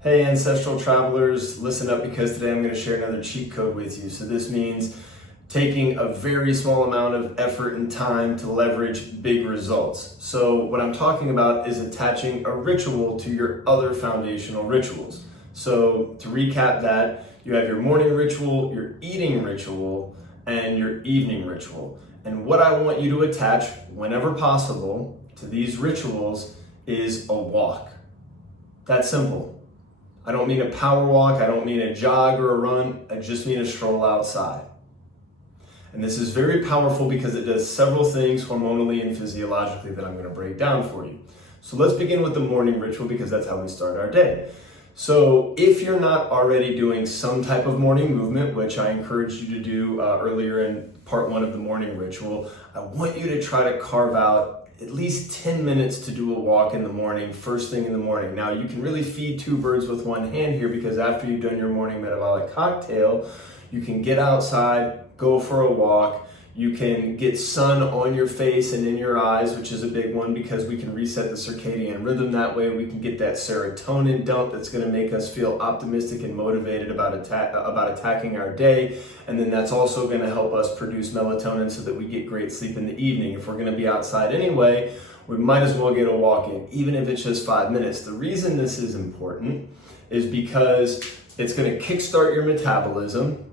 Hey ancestral travelers, listen up because today I'm going to share another cheat code with you. So this means taking a very small amount of effort and time to leverage big results. So what I'm talking about is attaching a ritual to your other foundational rituals. So to recap that, you have your morning ritual, your eating ritual, and your evening ritual. And what I want you to attach whenever possible to these rituals is a walk. That's simple. I don't mean a power walk, I don't mean a jog or a run, I just mean a stroll outside. And this is very powerful because it does several things hormonally and physiologically that I'm going to break down for you. So let's begin with the morning ritual because that's how we start our day. So if you're not already doing some type of morning movement, which I encouraged you to do earlier in part 1 of the morning ritual, I want you to try to carve out at least 10 minutes to do a walk in the morning, first thing in the morning. Now you can really feed two birds with one hand here because after you've done your morning metabolic cocktail, you can get outside, go for a walk. You can get sun on your face and in your eyes, which is a big one because we can reset the circadian rhythm that way. We can get that serotonin dump that's going to make us feel optimistic and motivated about attacking our day. And then that's also going to help us produce melatonin so that we get great sleep in the evening. If we're going to be outside anyway, we might as well get a walk in, even if it's just 5 minutes. The reason this is important is because it's going to kickstart your metabolism,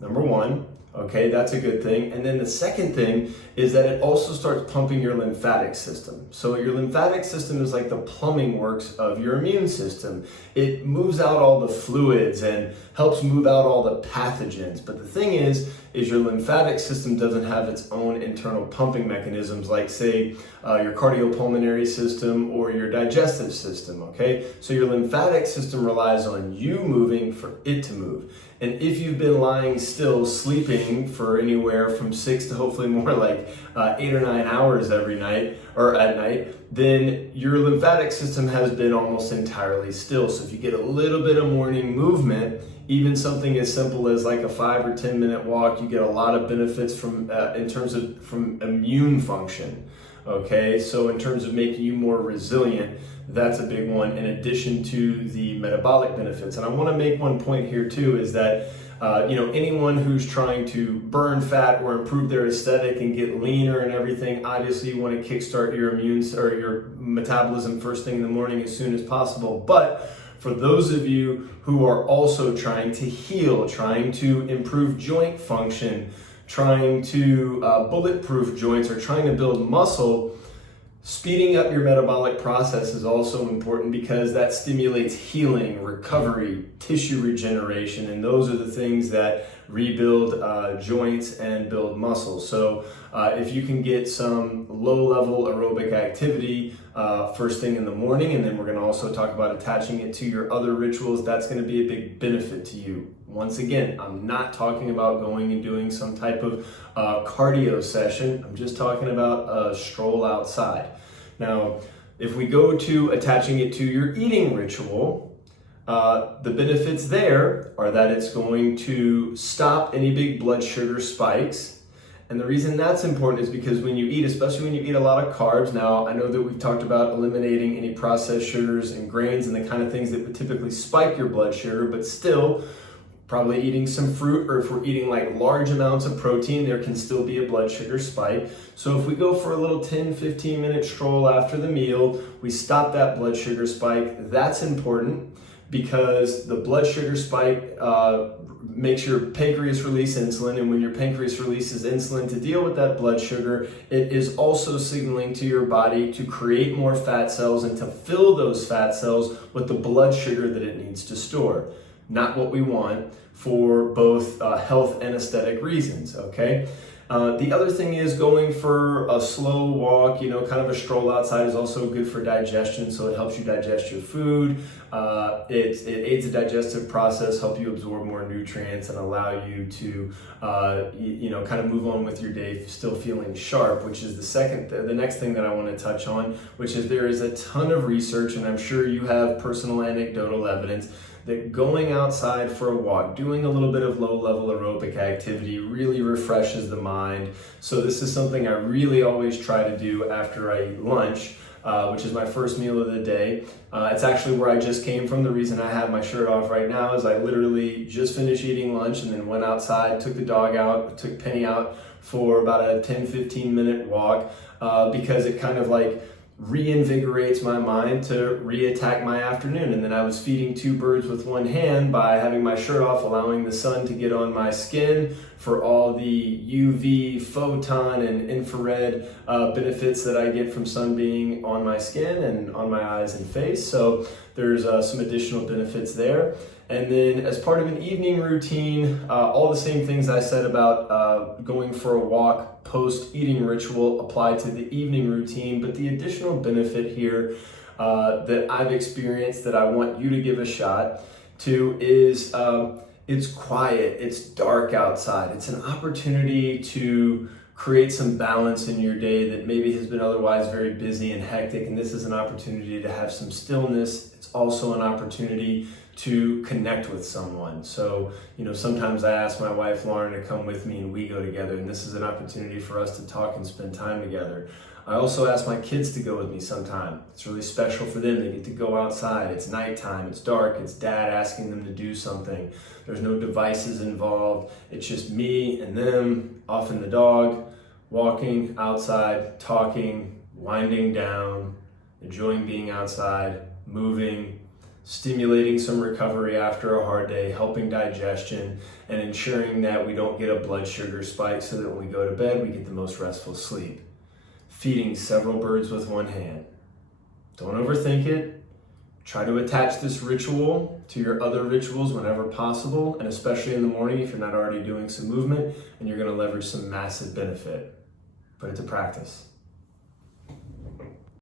number one. Okay, that's a good thing. And then the second thing is that it also starts pumping your lymphatic system. So your lymphatic system is like the plumbing works of your immune system. It moves out all the fluids and helps move out all the pathogens. But the thing is your lymphatic system doesn't have its own internal pumping mechanisms like say your cardiopulmonary system or your digestive system, okay? So your lymphatic system relies on you moving for it to move. And if you've been lying still, sleeping for anywhere from 6 to hopefully more like 8 or 9 hours every night or at night, then your lymphatic system has been almost entirely still. So if you get a little bit of morning movement, even something as simple as like a 5 or 10 minute walk, you get a lot of benefits from immune function. Okay, so in terms of making you more resilient, that's a big one in addition to the metabolic benefits. And I want to make one point here too is that anyone who's trying to burn fat or improve their aesthetic and get leaner and everything, obviously you want to kickstart your your metabolism first thing in the morning as soon as possible. But for those of you who are also trying to heal, trying to improve joint function, trying to bulletproof joints or trying to build muscle, speeding up your metabolic process is also important because that stimulates healing, recovery, tissue regeneration, and those are the things that rebuild joints and build muscle. So if you can get some low-level aerobic activity first thing in the morning, and then we're going to also talk about attaching it to your other rituals, that's going to be a big benefit to you. Once again, I'm not talking about going and doing some type of cardio session. I'm just talking about a stroll outside. Now, if we go to attaching it to your eating ritual, the benefits there are that it's going to stop any big blood sugar spikes. And the reason that's important is because when you eat, especially when you eat a lot of carbs, now I know that we've talked about eliminating any processed sugars and grains and the kind of things that would typically spike your blood sugar, but still, probably eating some fruit, or if we're eating like large amounts of protein, there can still be a blood sugar spike. So if we go for a little 10-15 minute stroll after the meal, we stop that blood sugar spike. That's important because the blood sugar spike makes your pancreas release insulin, and when your pancreas releases insulin to deal with that blood sugar, it is also signaling to your body to create more fat cells and to fill those fat cells with the blood sugar that it needs to store. Not what we want for both health and aesthetic reasons, okay? The other thing is going for a slow walk, kind of a stroll outside is also good for digestion, so it helps you digest your food. It aids the digestive process, help you absorb more nutrients and allow you to, kind of move on with your day still feeling sharp, which is the next thing that I want to touch on, which is there is a ton of research, and I'm sure you have personal anecdotal evidence that going outside for a walk, doing a little bit of low-level aerobic activity really refreshes the mind. So this is something I really always try to do after I eat lunch. which is my first meal of the day. It's actually where I just came from. The reason I have my shirt off right now is I literally just finished eating lunch and then went outside, took the dog out, took Penny out for about a 10-15 minute walk because it kind of like reinvigorates my mind to re-attack my afternoon. And then I was feeding two birds with one hand by having my shirt off, allowing the sun to get on my skin for all the UV, photon, and infrared benefits that I get from sun being on my skin and on my eyes and face. So there's some additional benefits there. And then as part of an evening routine, all the same things I said about going for a walk post-eating ritual apply to the evening routine, but the additional benefit here that I've experienced that I want you to give a shot to is it's quiet, it's dark outside. It's an opportunity to create some balance in your day that maybe has been otherwise very busy and hectic, and this is an opportunity to have some stillness. It's also an opportunity to connect with someone. So, sometimes I ask my wife Lauren to come with me and we go together, and this is an opportunity for us to talk and spend time together. I also ask my kids to go with me sometime. It's really special for them. They get to go outside. It's nighttime, it's dark, it's dad asking them to do something. There's no devices involved. It's just me and them, often the dog, walking outside, talking, winding down, enjoying being outside, moving, stimulating some recovery after a hard day, helping digestion, and ensuring that we don't get a blood sugar spike so that when we go to bed, we get the most restful sleep. Feeding several birds with one hand. Don't overthink it. Try to attach this ritual to your other rituals whenever possible, and especially in the morning if you're not already doing some movement, and you're going to leverage some massive benefit. Put it to practice.